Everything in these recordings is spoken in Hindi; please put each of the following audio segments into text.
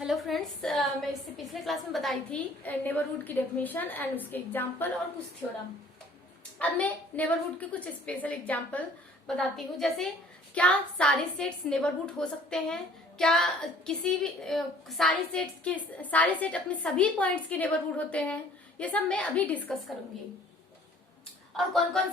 हेलो फ्रेंड्स, मैं इससे पिछले क्लास में बताई थी नेबरहुड की डेफिनेशन एंड उसके एग्जांपल और कुछ थ्योरम। अब मैं नेबरहुड के कुछ स्पेशल एग्जांपल बताती हूँ। जैसे क्या सारे सेट्स नेबरहुड हो सकते हैं, क्या किसी भी सारे सेट अपने सभी पॉइंट्स के नेबरहुड होते हैं, ये सब मैं अभी डिस्कस करूंगी। और कौन कौन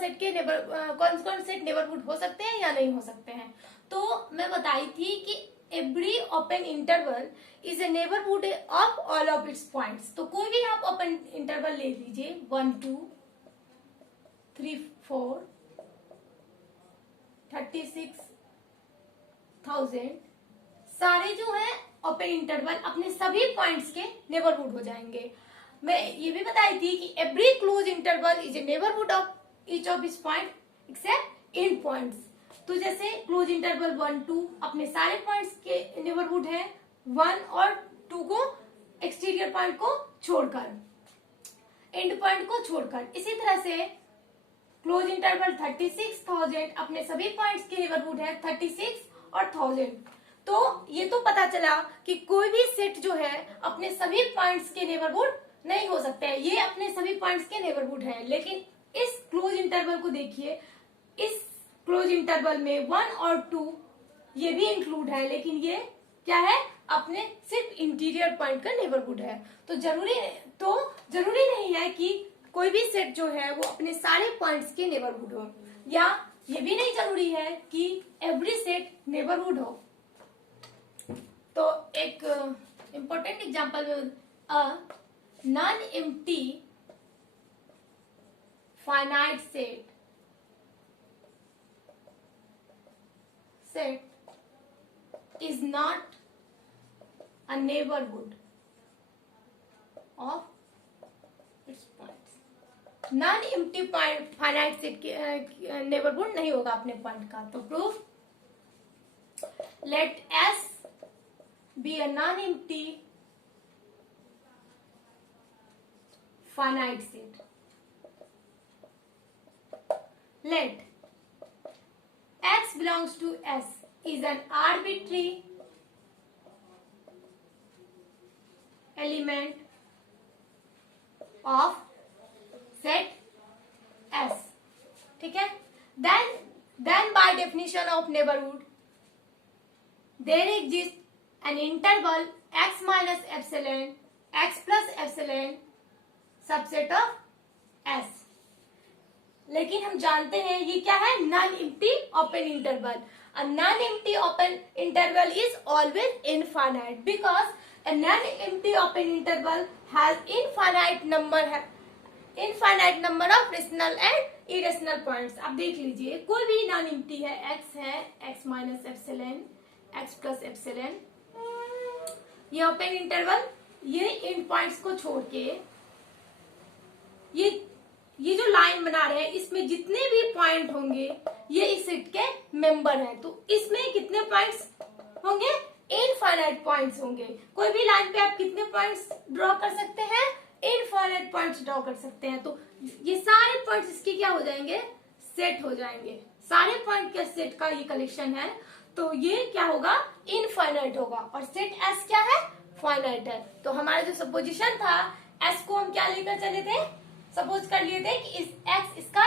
सेट नेबरहुड हो सकते हैं या नहीं हो सकते हैं। तो मैं बताई थी कि every open interval is a neighbourhood of all of its points. तो कोई भी आप ओपन इंटरवल ले लीजिए, 1 2 3 4 36,000 सारे जो है ओपन इंटरवल अपने सभी पॉइंट्स के नेबरहुड हो जाएंगे। मैं ये भी बताई थी कि every close interval is a neighbourhood of each of इस पॉइंट एक्सेप्ट इन पॉइंट्स। तो जैसे क्लोज इंटरवल 1 2 अपने सारे पॉइंट्स के नेबरहुड है, 1 और 2 को एक्सटीरियर पॉइंट को छोड़कर, एंड पॉइंट को छोड़कर। इसी तरह से क्लोज इंटरवल 36,000 अपने सभी पॉइंट्स के नेबरहुड है, 36 और 1000। तो ये तो पता चला कि कोई भी सेट जो है अपने सभी पॉइंट्स के नेबरहुड नहीं हो सकता है, ये अपने सभी पॉइंट्स के नेबरहुड है। लेकिन इस क्लोज इंटरवल को देखिए, इस क्लोज इंटरवल में 1 और 2 ये भी इंक्लूड है, लेकिन ये क्या है, अपने सिर्फ इंटीरियर पॉइंट का नेबरहुड है। तो जरूरी नहीं है कि कोई भी सेट जो है वो अपने सारे पॉइंट्स के नेबरहुड हो, या ये भी नहीं जरूरी है कि एवरी सेट नेबरहुड हो। तो एक इंपॉर्टेंट एग्जांपल में non empty finite set is not a neighborhood of its points। Non empty finite set neighbourhood नहीं होगा अपने पॉइंट का। तो proof, let S be a non empty finite set। Let X belongs to S is an arbitrary element of set S। ठीक है, then by definition of neighborhood there exists an interval x minus epsilon x plus epsilon subset of S। लेकिन हम जानते हैं ये क्या है, non empty open interval. A non-empty open interval is always infinite because a non-empty open interval has infinite number of rational and irrational points। अब देख लीजिए, कोई भी नॉन एम्प्टी है, x है, x minus epsilon, x plus epsilon, ये ओपन इंटरवल, ये इन पॉइंट्स को छोड़ के ये जो लाइन बना रहे हैं, इसमें जितने भी पॉइंट होंगे ये इस सेट के मेंबर हैं। तो इसमें कितने पॉइंट्स होंगे, इनफाइनाइट पॉइंट्स होंगे। कोई भी लाइन पे आप कितने पॉइंट्स ड्रॉ कर सकते हैं, इनफाइनाइट पॉइंट्स ड्रॉ कर सकते हैं। तो ये सारे पॉइंट्स इसके क्या हो जाएंगे, सेट हो जाएंगे। सारे पॉइंट के सेट का ये कलेक्शन है, तो ये क्या होगा, इनफाइनाइट होगा। और सेट एस क्या है, फाइनाइट है। तो हमारा जो सपोजिशन था, एस को हम क्या लेकर चले थे, सपोज कर लिए थे कि इस x इसका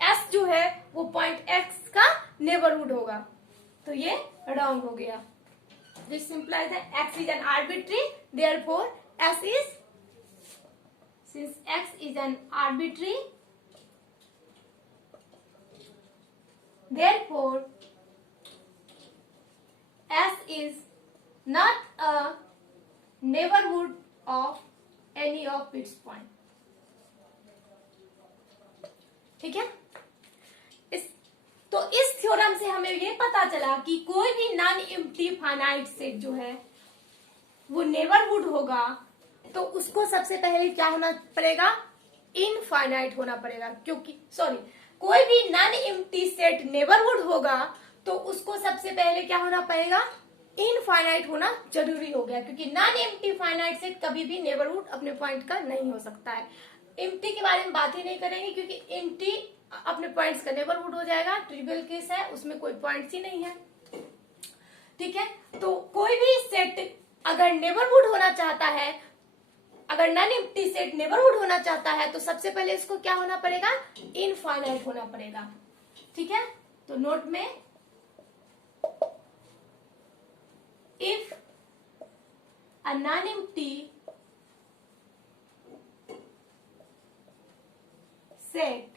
s जो है वो पॉइंट x का नेबरहुड होगा। तो ये रॉन्ग हो गया। This simplifies that x is an arbitrary, therefore s is, since x is an arbitrary, therefore s is not a neighbourhood of any of its point. ठीक है, इस थ्योरम से हमें ये पता चला कि कोई भी नॉन एम्प्टी फाइनाइट सेट जो है वो नेबरहुड होगा, तो उसको सबसे पहले क्या होना पड़ेगा, इनफाइनाइट होना पड़ेगा। क्योंकि कोई भी नॉन एम्प्टी सेट नेबरहुड होगा तो उसको सबसे पहले क्या होना पड़ेगा, इनफाइनाइट होना जरूरी हो गया। क्योंकि नॉन एम्प्टी फाइनाइट सेट कभी भी नेबरहुड अपने पॉइंट का नहीं हो सकता है। एम्प्टी के बारे में बात ही नहीं करेंगे, क्योंकि एम्प्टी अपने पॉइंट्स का नेबरहुड हो जाएगा। ट्रिवियल केस है, उसमें कोई पॉइंट्स ही नहीं है। ठीक है, तो कोई भी सेट अगर अगर नेबरहुड होना चाहता है, अगर नॉन एम्प्टी सेट नेबरहुड होना चाहता है तो सबसे पहले इसको क्या होना पड़ेगा, इनफाइनाइट होना पड़ेगा। ठीक है, तो नोट में if a non empty set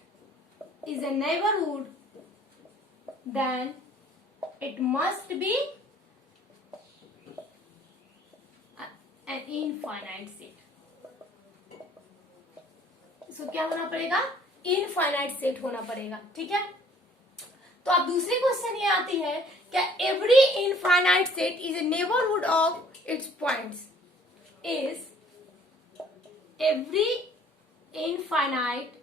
is a neighborhood, then it must be an infinite set। इसको क्या होना पड़ेगा, इनफाइनाइट सेट होना पड़ेगा। ठीक है, तो अब दूसरी क्वेश्चन ये आती है, क्या every infinite set is a neighbourhood of its points? Is every infinite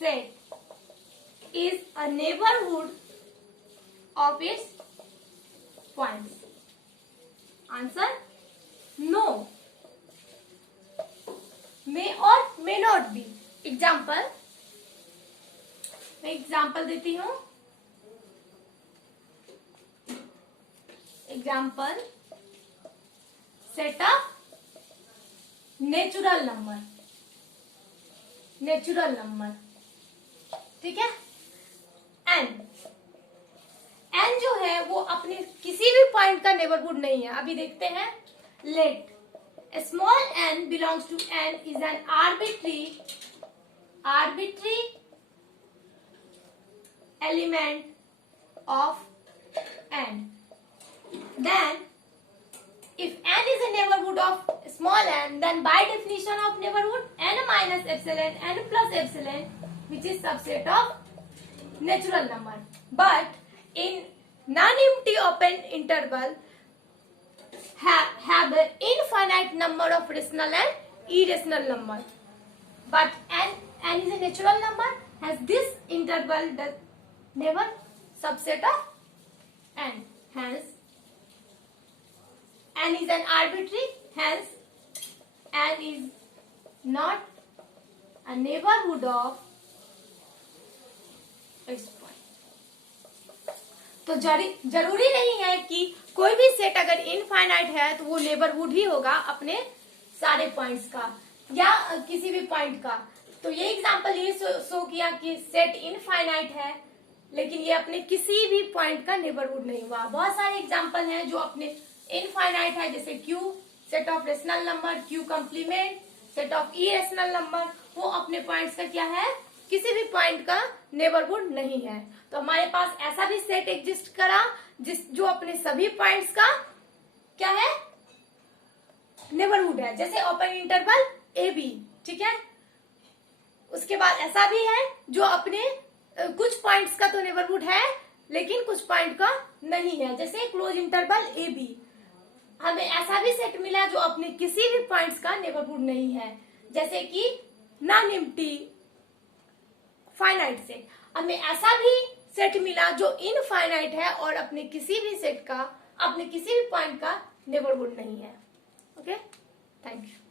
set is a neighborhood of its points? Answer no, may or may not be। Example, मैं एग्जाम्पल देती हूं। Example, set up natural number, natural number. ठीक है, एन, एन जो है वो अपने किसी भी पॉइंट का नेबरहुड नहीं है। अभी देखते हैं, let small n belongs to N is an arbitrary element of N, then if n is a neighborhood of small n, then by definition of neighborhood, n minus epsilon, n plus epsilon, which is subset of natural number. But in non-empty open interval have an infinite number of rational and irrational number. But n is a natural number, has this interval does never subset of n. Hence n is an arbitrary, hence n is not a neighborhood of its point। तो जरूरी नहीं है कि कोई भी सेट अगर इनफाइनाइट है तो वो नेबरहुड ही होगा अपने सारे पॉइंट्स का या किसी भी पॉइंट का। तो ये एग्जांपल ये शो किया कि सेट इनफाइनाइट है लेकिन ये अपने किसी भी पॉइंट का नेबरहुड नहीं हुआ। बहुत सारे एग्जांपल हैं जो अपने इनफाइनाइट है, जैसे Q set of rational number, Q complement set of irrational number, वो अपने पॉइंट्स का क्या है, किसी भी पॉइंट का नेबरहुड नहीं है। तो हमारे पास ऐसा भी सेट एग्जिस्ट करा जो अपने सभी पॉइंट्स का क्या है, नेबरहुड है, जैसे ओपन इंटरवल ए बी। ठीक है, उसके बाद ऐसा भी है जो अपने कुछ पॉइंट्स का तो नेबरहुड है लेकिन कुछ पॉइंट का नहीं है, जैसे क्लोज इंटरवल ए बी। हमें ऐसा भी सेट मिला जो अपने किसी भी पॉइंट्स का नेबरहुड नहीं है, जैसे कि नॉन एम्प्टी फाइनाइट सेट। हमें ऐसा भी सेट मिला जो इनफाइनाइट है और अपने किसी भी सेट का, अपने किसी भी पॉइंट का नेबरहुड नहीं है। Okay, thank you.